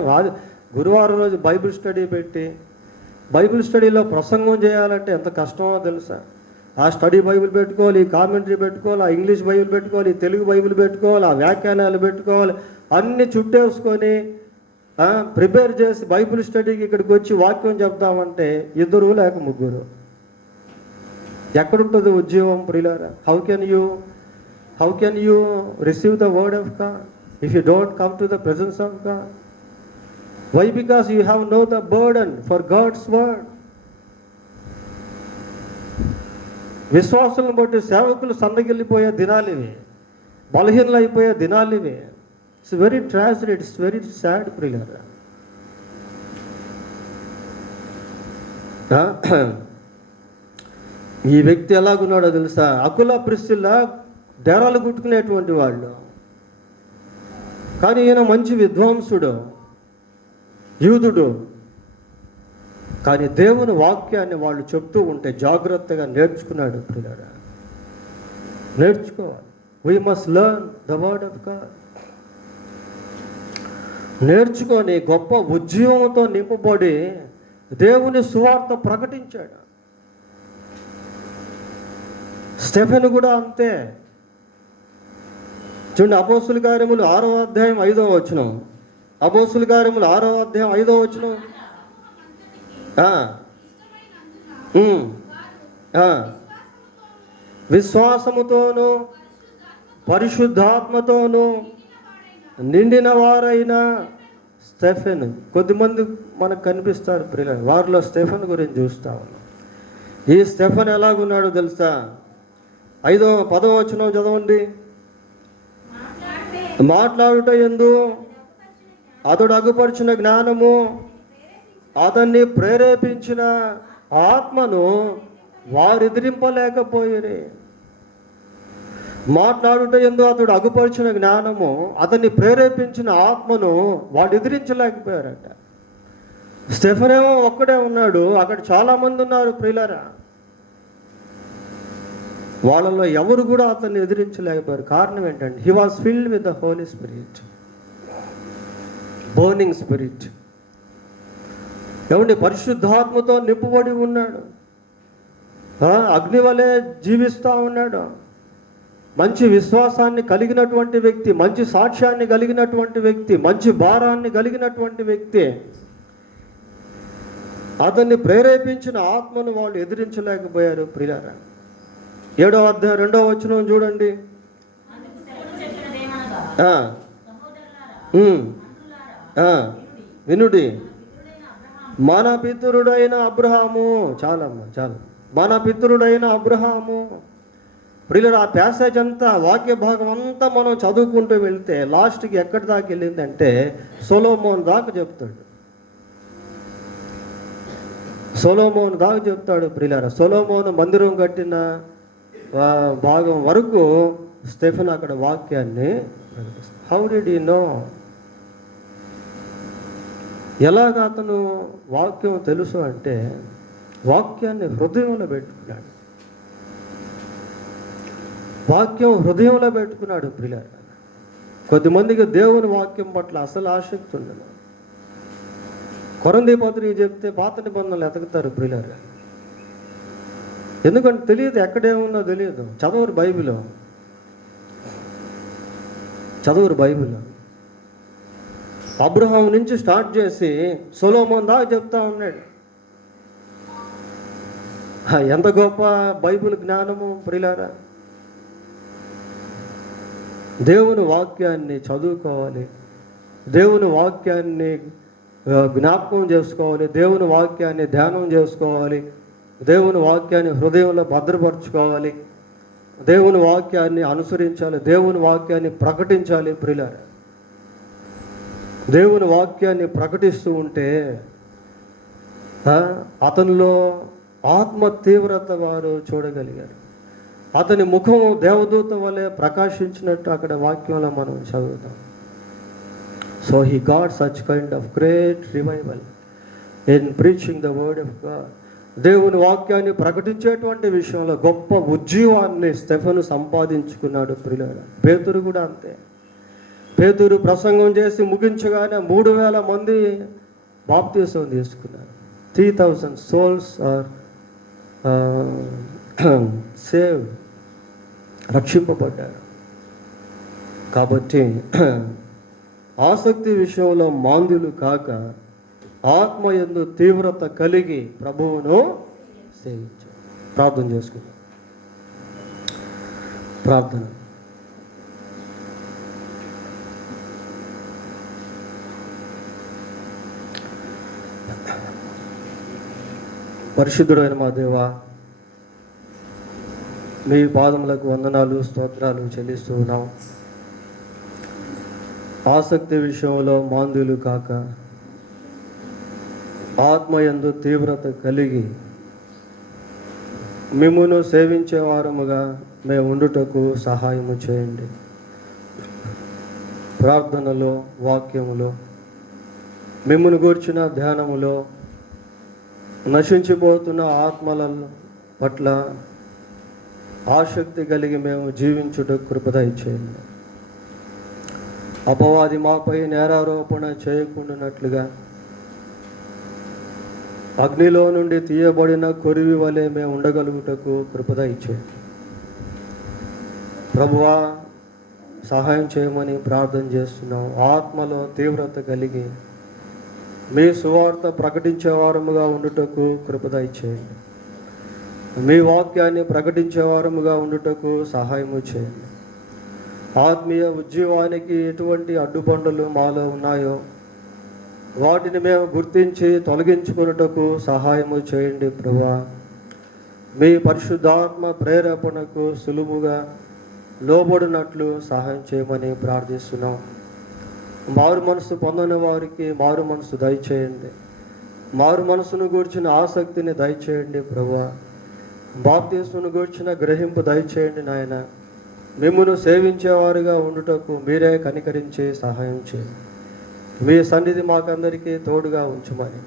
గురువారం రోజు బైబిల్ స్టడీ పెట్టి బైబిల్ స్టడీలో ప్రసంగం చేయాలంటే ఎంత కష్టమో తెలుసా? ఆ స్టడీ బైబిల్ పెట్టుకోవాలి, కామెంటరీ పెట్టుకోవాలి, ఆ ఇంగ్లీష్ బైబిల్ పెట్టుకోవాలి, తెలుగు బైబిల్ పెట్టుకోవాలి, ఆ వ్యాఖ్యానాలు పెట్టుకోవాలి, అన్నీ చుట్టేసుకొని ప్రిపేర్ చేసి బైబిల్ స్టడీకి ఇక్కడికి వచ్చి వాక్యం చెప్తామంటే 2 లేక 3. ఎక్కడుంటుంది ఉద్యోగం ప్రియులారా? How can you receive the word of God if you don't come to the presence of God? Why? Because you have no the burden for God's word. విశ్వాసులను బట్టి సేవకులు సన్నగిల్లిపోయే దినాలు ఇవి, బలహీనలు అయిపోయే దినాలు ఇవి. It's very tragedy, it's very sad ప్రియులారా. ఈ వ్యక్తి ఎలాగున్నాడో తెలుసా? అకుల ప్రిస్సిల్లా డేరాలు కుట్టుకునేటువంటి వాళ్ళు, కానీ ఈయన మంచి విద్వాంసుడు, యూదుడు. కానీ దేవుని వాక్యాన్ని వాళ్ళు చెప్తూ ఉంటే జాగ్రత్తగా నేర్చుకున్నాడు ప్రియులారా. నేర్చుకోవాలి. We must learn the word of God. నేర్చుకొని గొప్ప ఉద్యమంతో నింపబడి దేవుని సువార్త ప్రకటించాడు. స్టెఫెన్ కూడా అంతే. చూడండి, అపోస్తుల కార్యములు 6వ అధ్యాయం 5వ వచనం. అపోస్తుల కార్యములు 6వ అధ్యాయం 5వ వచనం. విశ్వాసముతోను పరిశుద్ధాత్మతోను నిండిన వారైన స్టెఫెన్. కొద్దిమంది మనకు కనిపిస్తారు ప్రియులారా, వారిలో స్టెఫెన్ గురించి చూస్తా ఉన్నాం. ఈ స్టెఫెన్ ఎలాగున్నాడో తెలుసా? 10వ వచనం చదవండి. మాట్లాడుట యందు అతడు అగుపరిచిన జ్ఞానము, అతన్ని ప్రేరేపించిన ఆత్మను వారెదిరింపలేకపోయిరి. మాట్లాడుట యందు అతడు అగుపరిచిన జ్ఞానము, అతన్ని ప్రేరేపించిన ఆత్మను వాడు ఎదిరించలేకపోయారట. స్టెఫెనేమో ఒక్కడే ఉన్నాడు, అక్కడ చాలామంది ఉన్నారు ప్రియులారా. వాళ్ళలో ఎవరు కూడా అతన్ని ఎదిరించలేకపోయారు. కారణం ఏంటంటే he was filled with the Holy Spirit, burning spirit. ఏమంటే పరిశుద్ధాత్మతో నింపబడి ఉన్నాడు, అగ్ని వలె జీవిస్తూ ఉన్నాడు. మంచి విశ్వాసాన్ని కలిగినటువంటి వ్యక్తి, మంచి సాక్ష్యాన్ని కలిగినటువంటి వ్యక్తి, మంచి భారాన్ని కలిగినటువంటి వ్యక్తి. అతన్ని ప్రేరేపించిన ఆత్మను వాళ్ళు ఎదిరించలేకపోయారు ప్రియులారా. 7వ అధ్యాయం 2వ వచనం చూడండి. వినుడి, మన పితరుడైన అబ్రహాము. చాలమ్మా చాలు. మన పితరుడైన అబ్రహాము. ప్రియులారా, ఆ ప్యాసేజ్ అంతా, వాక్య భాగం అంతా మనం చదువుకుంటూ వెళ్తే లాస్ట్కి ఎక్కడి దాకా వెళ్ళిందంటే సొలొమోన్ దాకా చెప్తాడు. సొలొమోన్ దాకా చెప్తాడు ప్రియులారా. సొలొమోను మందిరం కట్టిన భాగం వరకు స్టెఫెన్ అక్కడ వాక్యాన్ని ప్రకటిస్తాడు. How did you know? ఎలాగ అతను వాక్యం తెలుసు అంటే వాక్యాన్ని హృదయంలో పెట్టుకున్నాడు. వాక్యం హృదయంలో పెట్టుకున్నాడు ప్రియులారా. కొద్దిమందికి దేవుని వాక్యం పట్ల అసలు ఆసక్తి ఉండదు. కొరంథీ పత్రిక చెప్తే పాత నిబంధనలు ఎతకుతారు ప్రియులారా. ఎందుకంటే తెలియదు, ఎక్కడేముందో తెలియదు. చదవరు బైబిల్. అబ్రహాం నుంచి స్టార్ట్ చేసి సొలొమోన్ దాకా చెప్తా ఉన్నాడు. ఎంత గొప్ప బైబిల్ జ్ఞానము ప్రియులారా. దేవుని వాక్యాన్ని చదువుకోవాలి, దేవుని వాక్యాన్ని జ్ఞాపకం చేసుకోవాలి, దేవుని వాక్యాన్ని ధ్యానం చేసుకోవాలి, దేవుని వాక్యాన్ని హృదయంలో భద్రపరచుకోవాలి, దేవుని వాక్యాన్ని అనుసరించాలి, దేవుని వాక్యాన్ని ప్రకటించాలి. ప్రియులారా, దేవుని వాక్యాన్ని ప్రకటిస్తూ ఉంటే అతనిలో ఆత్మ తీవ్రత వారు చూడగలిగారు. అతని ముఖము దేవదూత వలె ప్రకాశించినట్టు అక్కడ వాక్యంలో మనం చదువుతాం. So he got such kind of great revival in preaching the word of God. దేవుని వాక్యాన్ని ప్రకటించేటువంటి విషయంలో గొప్ప ఉజ్జీవాన్ని స్టెఫెను సంపాదించుకున్నాడు. ప్రియులారా, పేతురు కూడా అంతే. పేతురు ప్రసంగం చేసి ముగించగానే 3,000 మంది బాప్తీసం తీసుకున్నారు. 3,000 souls ఆర్ సేవ్, రక్షింపబడ్డారు. కాబట్టి ఆసక్తి విషయంలో మాంద్యులు కాక ఆత్మయందు తీవ్రత కలిగి ప్రభువును సేవించారు. ప్రార్థన చేసుకుందాం. ప్రార్థన. పరిశుద్ధుడైన మా దేవా, మీ పాదములకు వందనాలు, స్తోత్రాలు చెల్లిస్తూ ఉన్నాం. ఆసక్తి విషయంలో మాంద్యులు కాక ఆత్మయందు తీవ్రత కలిగి మిమ్మును సేవించేవారముగా మేము ఉండుటకు సహాయము చేయండి. ప్రార్థనలో, వాక్యములో, మిమ్మును గూర్చిన ధ్యానములో నశించిపోతున్న ఆత్మల పట్ల ఆసక్తి కలిగి మేము జీవించుటకు కృప దయచేయండి. అపవాది మాపై నేరారోపణ చేయకుండానట్లుగా అగ్నిలో నుండి తీయబడిన కొరివి వలె మేము ఉండగలుగుటకు కృప దయచేయండి. ప్రభువా, సహాయం చేయమని ప్రార్థన చేస్తున్నాం. ఆత్మలో తీవ్రత కలిగి మీ సువార్త ప్రకటించేవారముగా ఉండుటకు కృప దయచేయండి. మీ వాక్యాన్ని ప్రకటించేవారముగా ఉండుటకు సహాయము చేయండి. ఆత్మీయ ఉజ్జీవానికి ఎటువంటి అడ్డుబండలు మాలో ఉన్నాయో వాటిని మేము గుర్తించి తొలగించుకున్నటకు సహాయము చేయండి. ప్రభువా, మీ పరిశుద్ధాత్మ ప్రేరేపణకు సులువుగా లోబడినట్లు సహాయం చేయమని ప్రార్థిస్తున్నాం. మారు మనసు పొందని వారికి మారు మనసు దయచేయండి. మారు మనసును గూర్చిన ఆసక్తిని దయచేయండి. ప్రభువా, బాప్తీసును గూర్చిన గ్రహింపు దయచేయండి. నాయన, మిమ్మును సేవించేవారుగా ఉండుటకు మీరే కనికరించి సహాయం చేయండి. మీ సన్నిధి మాకందరికీ తోడుగా ఉంచుమని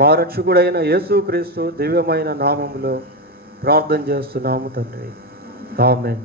మా రక్షకుడైన యేసుక్రీస్తు దివ్యమైన నామములో ప్రార్థన చేస్తున్నాము తండ్రి. ఆమేన్.